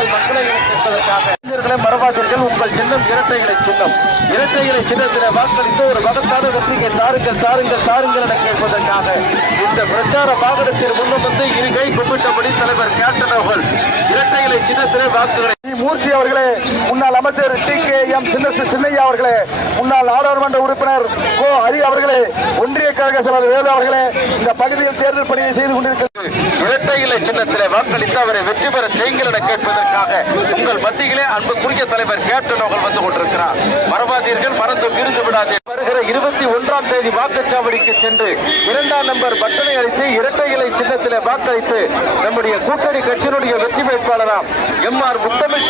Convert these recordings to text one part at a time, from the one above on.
உங்கள் மக்களை கேட்பதற்காக மரபாதீர்கள். உங்கள் சின்னம் இரட்டைகளை சின்னம். இரட்டைகளை சின்னத்தில் வாக்களித்து ஒரு மகத்தான வெற்றியை தாருங்கள் தாருங்கள் தாருங்கள் என கேட்பதற்காக இந்த பிரச்சார வாகனத்தில் முன்னும் வந்து இருகை கும்பிட்டபடி தலைவர் கேப்டன் அவர்கள் இரட்டைகளை சின்னத்திலே வாக்குகளை மூர்த்தி அவர்களே, முன்னாள் அமைச்சர் TKM சின்னையா அவர்களே, முன்னாள் நாடாளுமன்ற உறுப்பினர் கோ ஹரி அவர்களே, ஒன்றிய கழக செயலாளர் வேலு அவர்களே, இந்த பகுதியில் தேர்தல் பணியை செய்து கொண்டிருக்கிறது. இரட்டையிலை சின்னத்திலே வாக்களித்து அவரை வெற்றி பெற செய்யுங்கள் என கேட்பதற்காக உங்கள் மத்தியிலே அன்புக்குரிய தலைவர் கேப்டன் அவர்கள் வந்து கொண்டிருக்கிறார். மறவாதீர்கள், மறந்து விருந்து விடாதே. வருகிற 21ஆம் தேதி வாக்குச்சாவடிக்கு சென்று 2ஆம் நம்பர் பட்டனை அளித்து இரட்டையிலை சின்னத்திலே வாக்களித்து நம்முடைய கூட்டணி கட்சியினுடைய வெற்றி வேட்பாளராம் MR முத்தமிழ்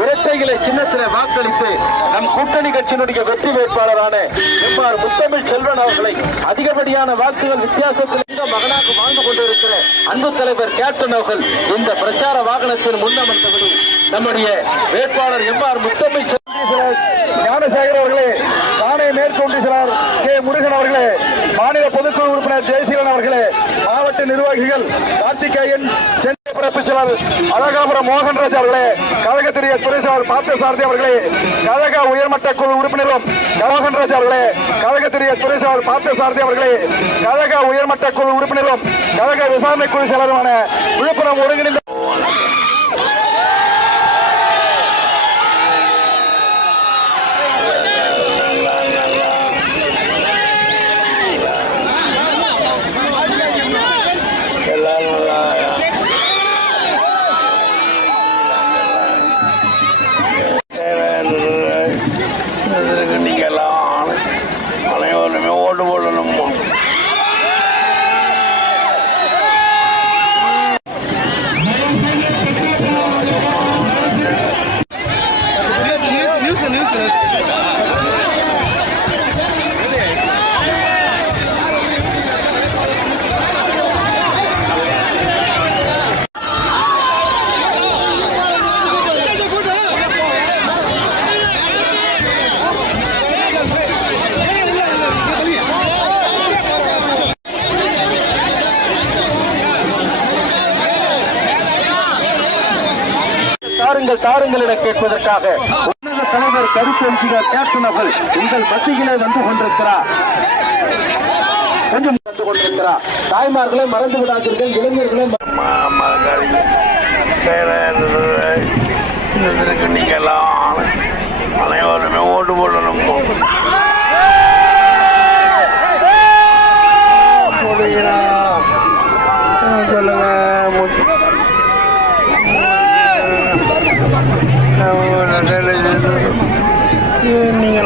இரட்டைகளை சின்னத்திலே வாக்களித்து நம் கூட்டணி கட்சியினுடைய வெற்றி வேட்பாளரான MR முத்தமிழ் செல்வன் அவர்களை அதிகப்படியான வாக்குகள் வித்தியாசத்தில் மகனாக வாழ்ந்து கொண்டிருக்கிற அன்பு தலைவர் கேப்டன் அவர்கள் இந்த பிரச்சார வாகனத்தில் முன்னமர்ந்தபடி நம்முடைய வேட்பாளர் MR முத்தமிழ் ஞானசேகர் அவர்களே, தானே மேற்கொண்டிருக்கிறார் K முருகன் அவர்களே, மாநில பொதுக்குழு உறுப்பினர் ஜெயசீலன் அவர்களே, மாவட்ட நிர்வாகிகள் கார்த்திகேயன், சென்னை பிறப்பு செயலாளர் அழகாபுரம் மோகன்ராஜ் அவர்களே, கழகத்துடைய துறை செயலாளர் பார்த்தசாரதி அவர்களே, கழக உயர்மட்ட குழு உறுப்பினரும் மோகன்ராஜ் அவர்களே, கழகத்துடைய துறை செயலாளர் பார்த்தசாரதி அவர்களே, கழக உயர்மட்ட குழு உறுப்பினரும் கழக விசாரணை குழு செயலருமான விழுப்புரம் ஒருங்கிணைந்த தாருங்கள் என கேட்பதற்காக உன்னத தலைவர் கருத்தெழுச்சினர் கேப்டன் அவர்கள் உங்கள் மத்தியிலே வந்து கொண்டிருக்கிறார். கொஞ்சம் வந்து கொண்டிருக்கிறார். தாய்மார்களை மறந்து விடாதீர்கள், இளைஞர்களை நீங்களாம் அனைவருமே ஓட்டு போடணும். சொல்லுங்க, நீங்க